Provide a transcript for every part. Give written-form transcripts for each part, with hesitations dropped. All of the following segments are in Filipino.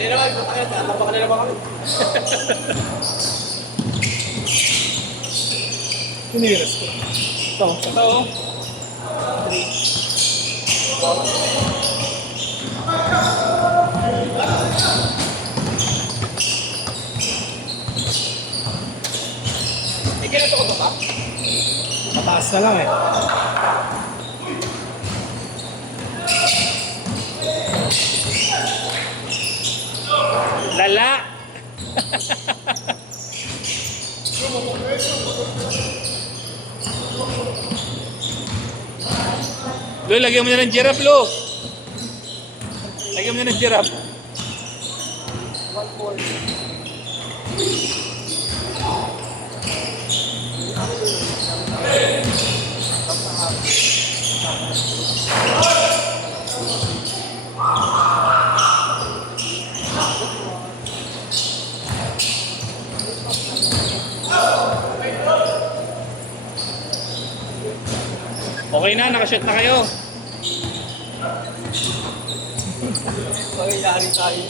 Hindi naman, tatapa ka na naman kami. Piniras ko. Ito. May ganito ko ba? Mataas na lang eh. Lala! Lo, lagyan mo na ng giraffe, Lo. Lagyan mo na ng giraffe. Okay na, nakashoot na kayo. Okay, yari tayo.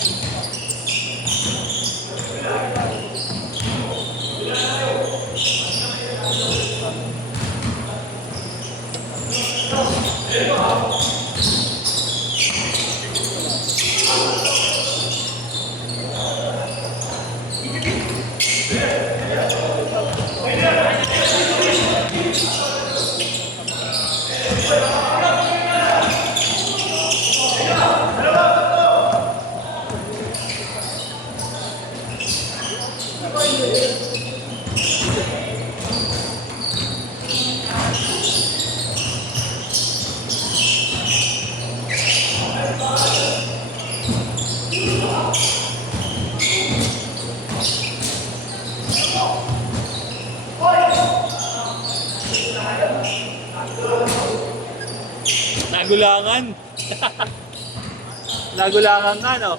Nagulangan. Nagulangan nga, no?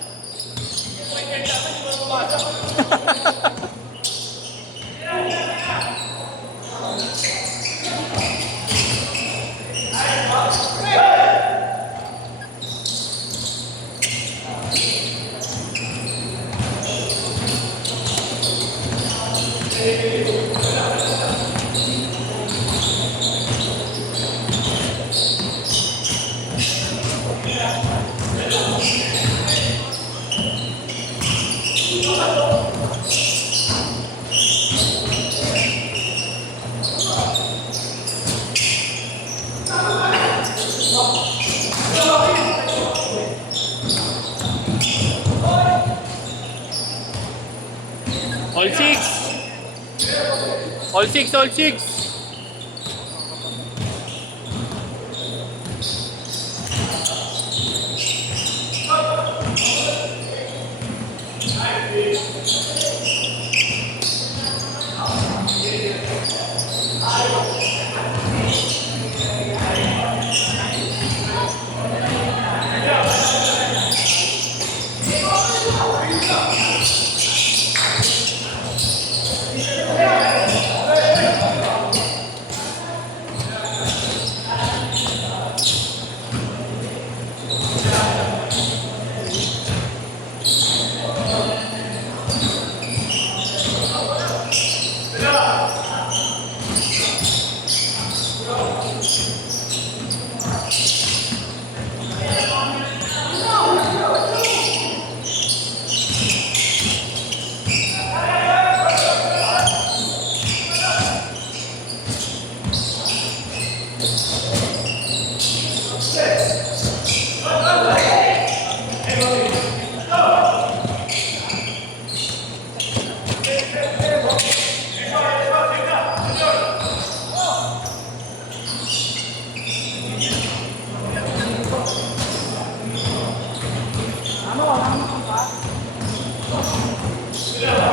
All six. All six, all six.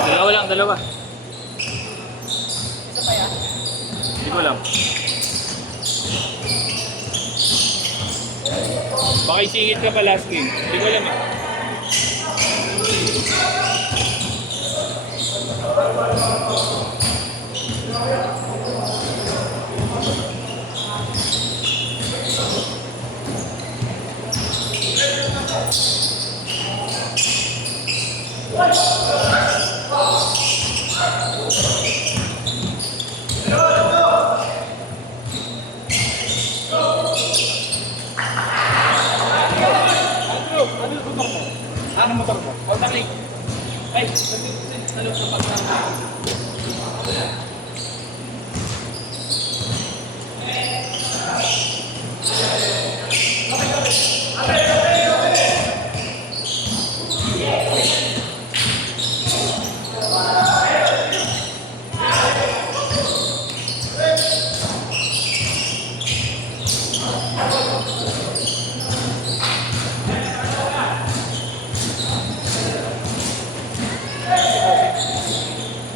Dalawa lang, dalawa. Isa pa yan? Hindi ko lang. Baka isingit ka pa last game. Hindi ko alam eh. Ano motor mo? Kontaling. Ay, ano sa pagkakita?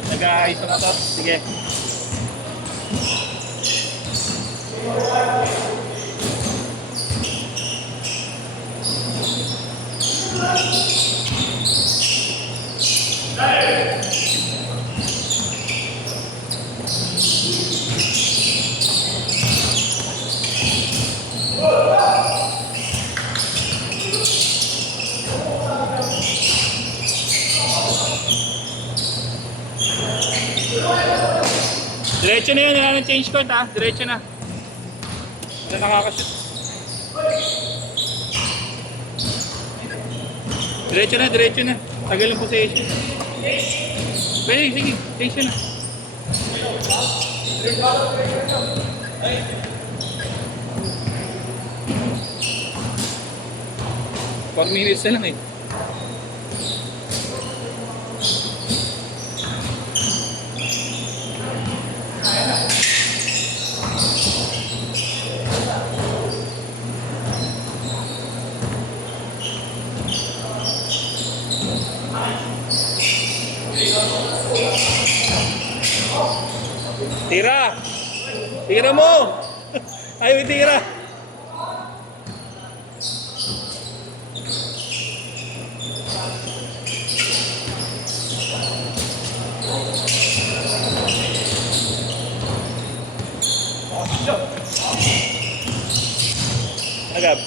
Nag-aayos na to. Sige. Diretso na yun, wala nang change code ha. Diretso na. Wala nakakashoot. Diretso na. Tagal ang possession. Pwede, sige, change na. 4 minutes na lang eh. Tira! Tira mo! Ayaw tira! Agap.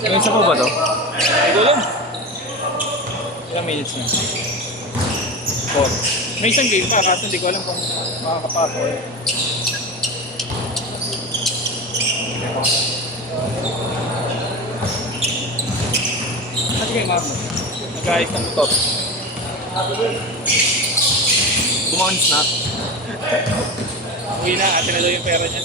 Minsan po ba to? Hindi ko alam. Ilang minutes na? 4. May isang game pa, kaso hindi ko alam kung makakapasok eh. Kasi kay Marlon, nag-ayos ng motor. Bumawans na. Uwi na, atin na daw yung pera niya.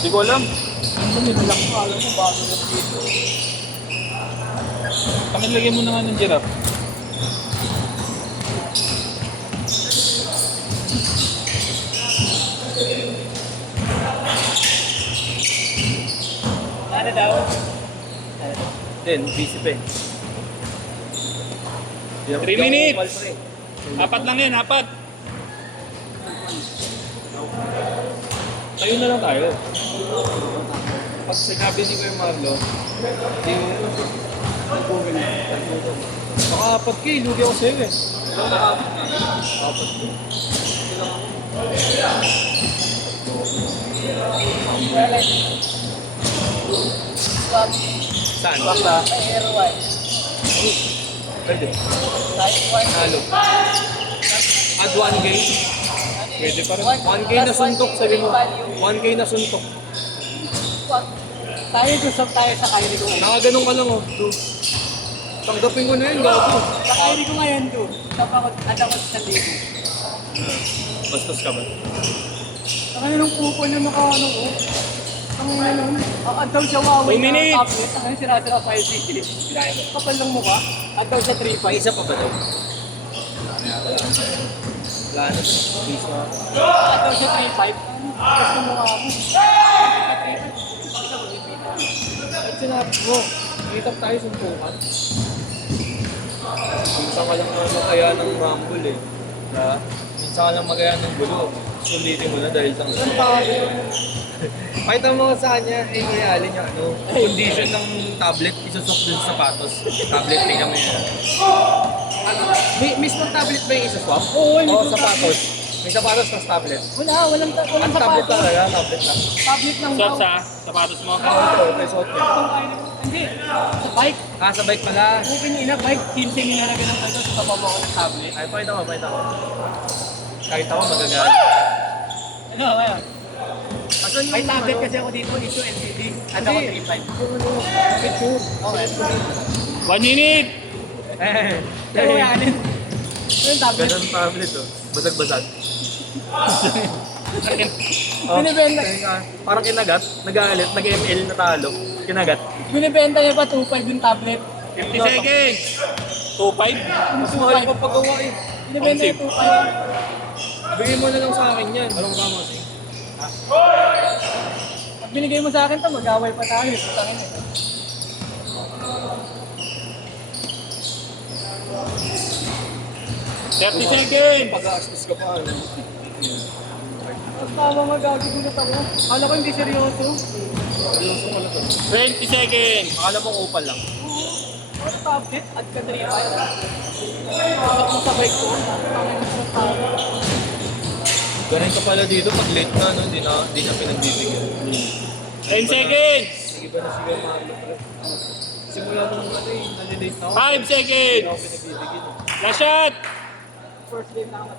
Hindi ko alam. Hindi na lang alam mo bago yung dito. Kami lagyan mo na nga ng giraffe. Ano daw? Then, busy pa eh. 3 minutes! 4 lang yan, 4. Tayo na lang tayo. Pag sinabi ni Kuya Marlo, hindi mo baka 4K, lugi ako sa'yo eh. 4K. Saan? Basta? Pwede. Halo. Add 1K. Pwede pa rin. 1K na suntok, sabi mo. 1K na suntok. Tayo gusto tayo sa kairi ko ngayon. Nakaganon ka lang oh. Tanggapin ko na yun, gago. Sa kairi ko ngayon doon. Tapos atawag sa libo. Bastos ka ba? Ang ano nung kupo niya nakaano ko. Ang ano nung, daw siya Huawei 2 minutes. na tablet. Ang sira-sira 5G. Kapal lang mukha. At daw siya 3.5. Isa pa ba daw? Wala na. At daw siya 3.5. Gusto mukha mo. At sinabi mo, meet-up tayo suntukan. Minsan ka lang magkaya ng rumble eh. Diba? Minsan ka lang magkaya ng gulo. Sulitin mo na dahil tang pakita mo sa kanya, ialin yung ano, condition ng tablet, isusok dun sa sapatos. Tablet, tingnan mo yan. Ano, mismo tablet ba yung isuswap? Oo, O sapatos? May sapatos plus tablet. Walang Ang tablet sapatos. talaga, tablet lang. Tablet lang daw. Suot sa sapatos mo. Ito, suot niya. Hindi. Sa bike. Sa bike pala. Open ina, bike. 15 nilalagay ng peso sa baba ko ng tablet. Ay, pakita ko. Kahit ako magagalit. Ano, ayan. Asan yung May tablet kasi ako dito, ito LCD. Ano ako 3.5. Picture. Okay. 1 minute! Pero yanin. Yung tablet. Ganun tablet oh. Basag-basag. Binibenta. Parang kinagat, nag-aalit, nag-ML na talo. Kinagat. Binibenta niya pa 2.5 yung tablet. 50 seconds! 2.5? Mas mahal pa pagawa eh. Binibenta niya 2.5. Bigay mo na lang sa akin yan. Anong kamo? Pag binigay mo sa akin to, mag-away pa tayo. Putangin eh. Thirty seconds! Pag-a-assist ka pa. Ano? Tapos tama mag-agigulat ako. Kala ko hindi seryoso. 20 seconds! Akala mo upal lang. Ano tablet? At ka 3.5. Bakit mo sa bike ko? Tangin mo sa tablet. Ganun ka pala dito, pag late na, no? Di na pinagbibigyan. 10 seconds! Sige ba na sige mahalo pala. Simula nung ano eh, nalilate na ako. 5 seconds! Hindi ako pinagbibigyan. Last shot! First game na ako.